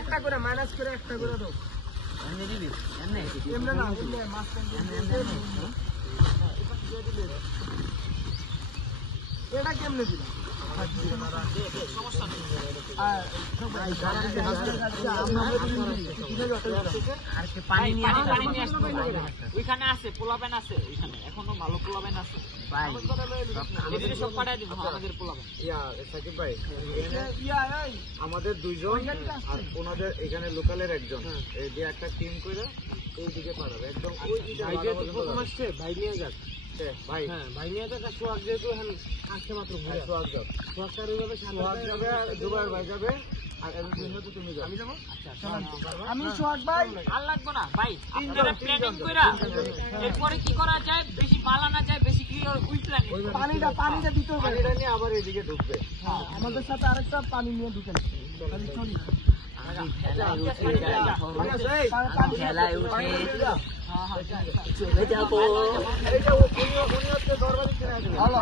একটা করে মাইনাস করে একটা করে দাও এমনি না এটা কেমনে দিলা ওইখানে আছে পোলাবেন আছে ওইখানে এখনো ভালো পোলাবেন আছে সব পাঠাই দিব আমাদের পোলাবেন সাকিব ভাই আমাদের দুইজন আর ওনাদের এখানে লোকালের একজন এই যে একটা টিম করে এইদিকে পাঠাবে একদম ভাই নিয়ে যাক ভাই হ্যাঁ ভাই নিয়ে যাক সোহাগ যেহেতু আসতে মাত্র সোহাগ যাবে আর দুবার ভাই যাবে আর এর জন্য তো তুমি যাও আমি যাবো আমি সোহাগ ভাই আর লাগবে না ভাই আপনারা প্ল্যানিং কইরা এরপরে কি করা যায় বেশি পালানা যায় বেশি কি ওই প্ল্যানিং পানিটা দিতে হবে পানিটা নিয়ে আবার এদিকে ঢুকবে আমাদের সাথে আরেকটা পানি নিয়ে ঢুকেন আমি চলি খেলায় উঠে চলে যাবো ভালো